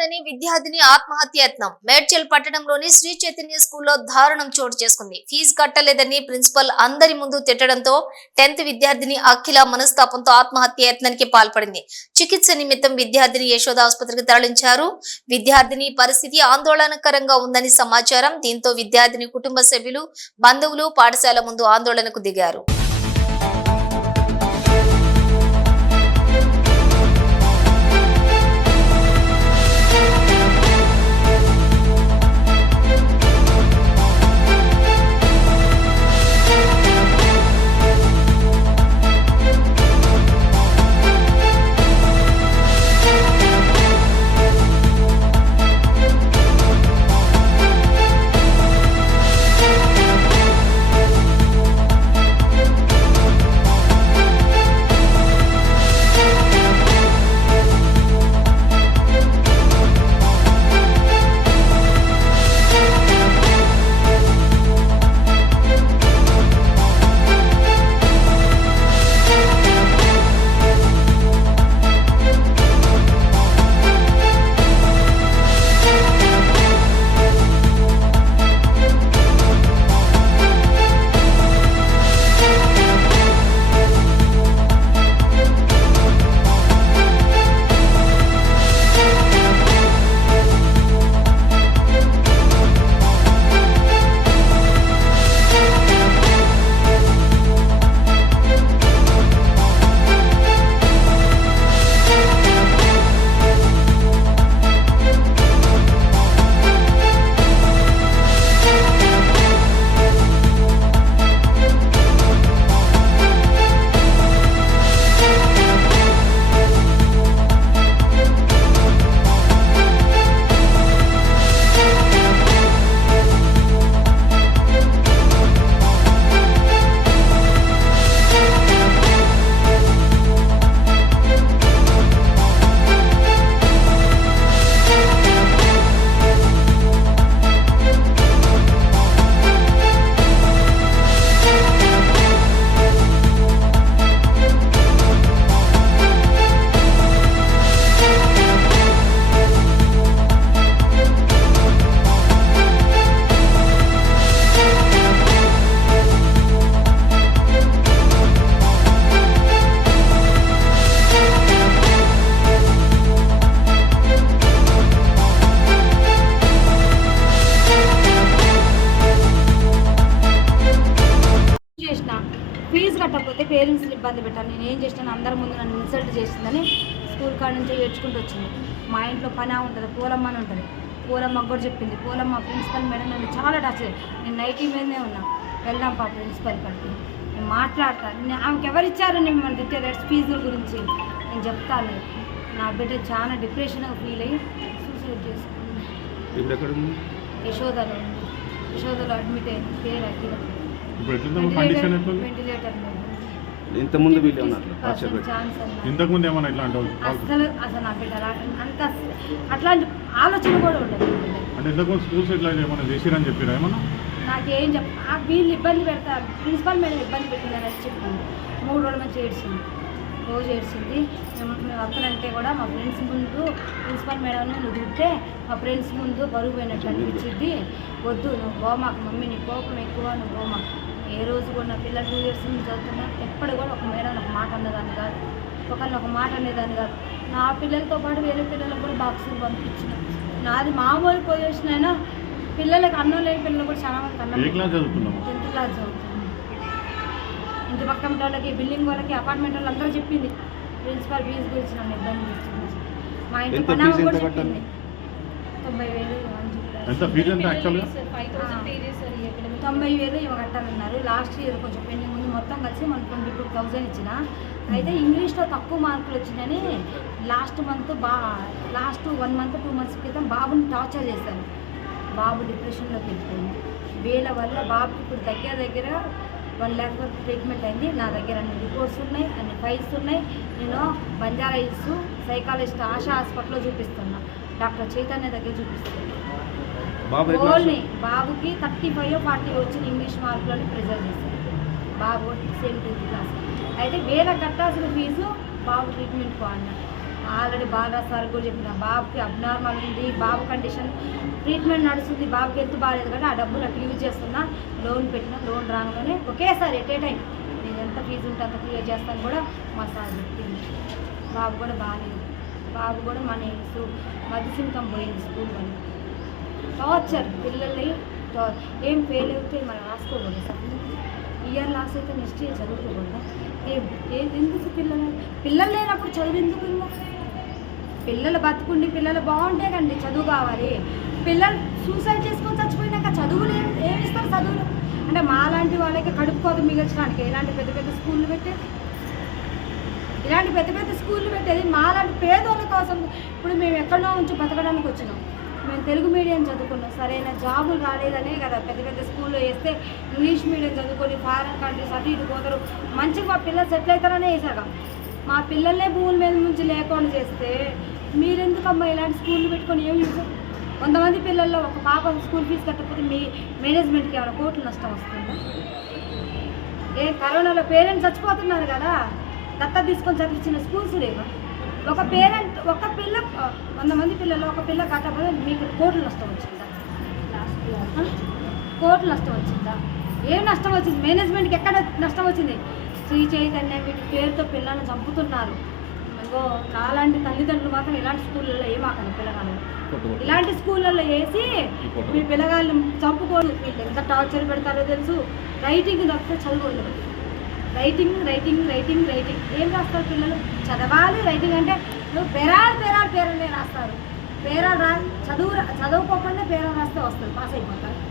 అయిందని విద్యార్థిని ఆత్మహత్య యత్నం మేడ్చల్ పట్టణంలోని శ్రీ చైతన్య స్కూల్లో దారుణం చోటు చేసుకుంది. ఫీజు కట్టలేదని ప్రిన్సిపల్ అందరి ముందు తిట్టడంతో టెన్త్ విద్యార్థిని అఖిల మనస్తాపంతో ఆత్మహత్య యత్నానికి పాల్పడింది. చికిత్స నిమిత్తం విద్యార్థిని యశోద ఆసుపత్రికి తరలించారు. విద్యార్థిని పరిస్థితి ఆందోళనకరంగా ఉందని సమాచారం. దీంతో విద్యార్థిని కుటుంబ సభ్యులు బంధువులు పాఠశాల ముందు ఆందోళనకు దిగారు. పేరెంట్స్ని ఇబ్బంది పెట్టాను నేను ఏం చేసినాను అందరి ముందు నన్ను ఇన్సల్ట్ చేసిందని స్కూల్ కాడ నుంచి ఏడ్చుకుంటూ వచ్చింది. మా ఇంట్లో పని ఉంటుంది. పూలమ్మ అని ఉంటుంది. పూలమ్మ కూడా చెప్పింది. పూలమ్మ ప్రిన్సిపల్ మేడం నన్ను చాలా టచ్. నేను నైటీ మీదనే ఉన్నా. వెళ్దాం పా ప్రిన్సిపల్ కాడికి. నేను మాట్లాడతాను ఆమెకి ఎవరు ఇచ్చారు నేను మన రేట్స్ ఫీజుల గురించి. నేను చెప్తాను. నా బిడ్డ చాలా డిప్రెషన్గా ఫీల్ అయ్యి సూసైడ్ ఉంది? యశోదలో ఉంది. యశోదలో అడ్మిట్ అయింది. పేరు అఖిల. వెంటిలేటర్ ఇంతకుముందు వీళ్ళే ఉన్నారు టార్చర్ పెట్టి ఛాన్స్ అన్న ఇంతకు ముందు ఏమన్నా ఇట్లా అసలు అసలు నా బిడ్డ అలా- అంత అట్లాంటి ఆలోచన కూడా ఉండదు. అంటే ఇంతకు స్కూల్స్ ఇట్లా ఏమన్నా చేసిరని చెప్పిరా ఏమన్నా? నాకేం చెప్ ఆ వీళ్ళు ఇబ్బంది పెడతారు. ప్రిన్సిపల్ మేడం ఇబ్బంది పెట్టిందని చెప్పింది మూడు రోజుల నుంచి ఏడ్చింది. రోజు ఏడ్చింది మేము అక్కడంటే కూడా మా ఫ్రెండ్స్ ముందు ప్రిన్సిపల్ మేడం నువ్వు తింటే మా ఫ్రెండ్స్ ముందు బరువు పోయినట్టు అనిపించింది వద్దు నువ్వు గోమాకు మమ్మీ నీ కోపం ఎక్కువ నువ్వు గోమాకు ఏ రోజు కూడా నా పిల్లలు టూ ఇయర్స్ నుంచి చదువుతున్నా ఎప్పుడు కూడా ఒక మేడం ఒక మాట అన్నదాన్ని కాదు. ఒకరిని ఒక మాట అనేదాన్ని కాదు. నా పిల్లలతో పాటు వేరే పిల్లలకు కూడా బాక్సులు పంపించిన. నాది మామూలు పొజిషన్ అయినా పిల్లలకి అన్నం లేని పిల్లలు కూడా చాలా మంది అన్నం టెన్త్ క్లాస్ చదువుతుంది ఇంటి పక్కన వాళ్ళకి బిల్డింగ్ వాళ్ళకి అపార్ట్మెంట్ వాళ్ళు అందరూ చెప్పింది. ప్రిన్సిపాల్ ఫీజు గురించి నన్ను ఇబ్బంది చేస్తుంది మా ఇంటి పని కూడా? చెప్పింది. తొంభై వేలు అని చెప్పారు. తొంభై వేలు ఇవి కట్టాలన్నారు. లాస్ట్ ఇయర్ కొంచెం పెండింగ్ ఉంది. మొత్తం కలిసి మన ట్వంటీ టూ థౌజండ్ ఇచ్చిన. అయితే ఇంగ్లీష్లో తక్కువ మార్కులు వచ్చినాయని లాస్ట్ మంత్ బా last one month two months క్రితం బాబుని టార్చర్ చేశాను బాబు డిప్రెషన్లోకి వెళ్ళిపోయింది వీళ్ళ వల్ల బాబుకి ఇప్పుడు దగ్గర దగ్గర వన్ ల్యాక్ వరకు ట్రీట్మెంట్ అయింది. నా దగ్గర అన్ని రిపోర్ట్స్ ఉన్నాయి అన్ని ఫైల్స్ ఉన్నాయి. నేను బంజారా హిల్స్ సైకాలజిస్ట్ ఆశా హాస్పిటల్లో చూపిస్తున్నా. డాక్టర్ చైతన్య దగ్గర చూపిస్తున్నాను ఓన్లీ బాబుకి థర్టీ ఫైవ్ ఫార్టీ వచ్చిన ఇంగ్లీష్ మార్కులని ప్రిజర్వ్ చేశారు బాబు సేమ్ టెన్త్ క్లాస్ అయితే వేల కట్టాల్సిన ఫీజు బాబు ట్రీట్మెంట్ అన్న. ఆల్రెడీ బాలరాజ్ సార్ కూడా చెప్పిన బాబుకి అబ్నార్మల్ ఉంది బాబు కండిషన్ ట్రీట్మెంట్ నడుస్తుంది బాబుకి హెల్త్ బాగాలేదు కానీ ఆ డబ్బులు అట్లా యూజ్ చేస్తున్నా లోన్ పెట్టిన లోన్ రాగానే ఒకేసారి ఎట్ ఏ టైం నేను ఎంత ఫీజు ఉంటే అంత క్లియర్ చేస్తాను కూడా మా సార్ చెప్పింది. బాబు కూడా బాగాలేదు. బాబు కూడా మన మధ్యసింకం పోయింది స్కూల్ వల్ల. టార్చర్ పిల్లల్ని టా- ఏం ఫెయిల్ అయితే మనం రాసుకోకూడదు సార్. ఇయర్ లాస్ అయితే నెక్స్ట్ ఇయర్ చదువుకోకూడదా. ఏం ఎందుకు పిల్లలు? పిల్లలు లేనప్పుడు చదువు ఎందుకు ఇంకా పిల్లలు బతుకుండి పిల్లలు బాగుంటే కండి చదువు కావాలి. పిల్లలు సూసైడ్ చేసుకొని చచ్చిపోయినాక చదువులు ఏం ఏమి ఇస్తారు చదువులు? అంటే మాలాంటి వాళ్ళకి కడుపుకోదు మిగల్చడానికి ఇలాంటి పెద్ద పెద్ద స్కూళ్ళు పెట్టేది ఇలాంటి పెద్ద పెద్ద స్కూళ్ళు పెట్టేది మాలాంటి పేదోళ్ళ కోసం. ఇప్పుడు మేము ఎక్కడో ఉంచి బతకడానికి వచ్చినాం. మేము తెలుగు మీడియం చదువుకున్నాం. సరైన జాబులు రాలేదనే కదా. పెద్ద పెద్ద స్కూల్లో వేస్తే ఇంగ్లీష్ మీడియం చదువుకొని ఫారెన్ కంట్రీస్ అటు ఇటు పోతారు. మంచిగా మా పిల్లలు సెటిల్ అవుతారనే వేసాక మా పిల్లల్నే భూముల మీద నుంచి లేకుండా చేస్తే మీరెందుకమ్మా ఇలాంటి స్కూళ్ళు పెట్టుకొని ఏం యూజ్? కొంతమంది పిల్లల్లో ఒక పాప స్కూల్ ఫీజు కట్టకపోతే మీ మేనేజ్మెంట్కి ఏమైనా కోట్లు నష్టం వస్తుందా? ఏ కరోనాలో పేరెంట్స్ చచ్చిపోతున్నారు కదా దత్త తీసుకొని చదివించిన స్కూల్స్ లేవా? ఒక పేరెంట్ ఒక పిల్ల వంద మంది పిల్లలు ఒక పిల్ల కట్టకపోతే మీకు కోట్లు నష్టం వచ్చిందా? కోట్లు నష్టం వచ్చిందా? ఏం నష్టం వచ్చింది? మేనేజ్మెంట్కి ఎక్కడ నష్టం వచ్చింది? శ్రీ చైతన్య వీటి పేరుతో పిల్లల్ని చంపుతున్నారు. ఇంకో నాలాంటి తల్లిదండ్రులు మాత్రం ఇలాంటి స్కూళ్ళల్లో ఏమాకండి పిల్లగాళ్ళు? ఇలాంటి స్కూళ్ళల్లో వేసి మీ పిల్లగాళ్ళు చంపుకోడు వీళ్ళు ఎంత టార్చర్ పెడతారో తెలుసు. రైటింగ్ తప్పితే చదువుకోలేదు రైటింగ్ రైటింగ్ రైటింగ్ రైటింగ్. ఏం రాస్తారు పిల్లలు? చదవాలి రైటింగ్ అంటే నువ్వు పేరాలు పేరాలు పేరలే రాస్తారు. పేరాలు రా చదువు రా- చదువుకోకుండా పేరాలు రాస్తే వస్తుంది. పాస్ అయిపోతారు.